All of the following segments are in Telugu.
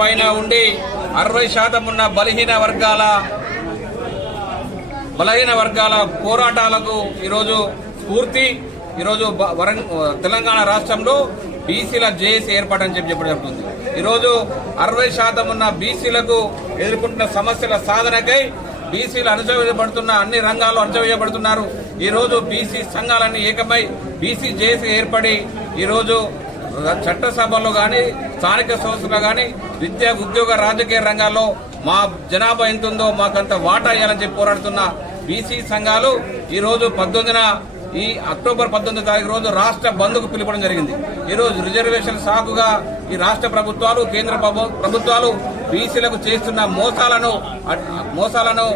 పైన ఉండి అరవై శాతం ఉన్న బలహీన వర్గాల బలహీన వర్గాల పోరాటాలకు ఈరోజు స్ఫూర్తి ఈరోజు తెలంగాణ రాష్ట్రంలో బీసీల జేఏసీ అని చెప్పి చెప్పడం జరుగుతుంది ఈరోజు అరవై శాతం ఉన్న బీసీలకు ఎదుర్కొంటున్న సమస్యల సాధనకై బీసీలు అణచవేయబడుతున్న అన్ని రంగాల్లో అణచవేయబడుతున్నారు ఈరోజు బీసీ సంఘాలన్నీ ఏకమై బీసీ జేఏసీ ఏర్పడి ఈరోజు చట్టసభలో కానీ స్థానిక సంస్థలో కానీ విద్య ఉద్యోగ రాజకీయ రంగాల్లో మా జనాభా ఎంత ఉందో మాకంత వాటా అయ్యాలని చెప్పి పోరాడుతున్న బీసీ సంఘాలు ఈరోజు పద్దెనిమిదిన ఈ అక్టోబర్ పద్దెనిమిది తారీఖు రోజు రాష్ట్ర బంద్కు పిలుపడం జరిగింది ఈరోజు రిజర్వేషన్ సాకుగా ఈ రాష్ట్ర ప్రభుత్వాలు కేంద్ర ప్రభుత్వాలు బీసీలకు చేస్తున్న మోసాలను మోసాలను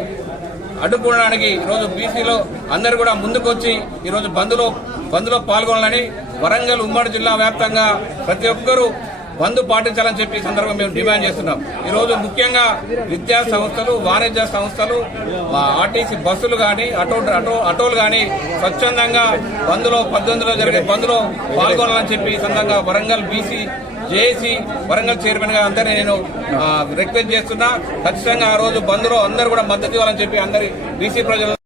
అడ్డుకోవడానికి ఈరోజు బీసీలో అందరు కూడా ముందుకొచ్చి ఈరోజు బంద్లో బంద్లో పాల్గొనాలని వరంగల్ ఉమ్మడి జిల్లా వ్యాప్తంగా ప్రతి ఒక్కరూ బంద్ పాటించాలని చెప్పి సందర్భం మేము డిమాండ్ చేస్తున్నాం ఈరోజు ముఖ్యంగా విద్యా సంస్థలు వాణిజ్య సంస్థలు ఆర్టీసీ బస్సులు కానీ అటో అటో ఆటోలు కానీ స్వచ్ఛందంగా బంద్లో పద్దెనిమిదిలో జరిగే బంద్లో పాల్గొనాలని చెప్పి సందర్భంగా Warangal BC JAC Warangal chairman గా అందరినీ నేను రిక్వెస్ట్ చేస్తున్నా ఖచ్చితంగా ఆ రోజు బంద్లో అందరూ కూడా మద్దతు ఇవ్వాలని చెప్పి అందరి బీసీ ప్రజలు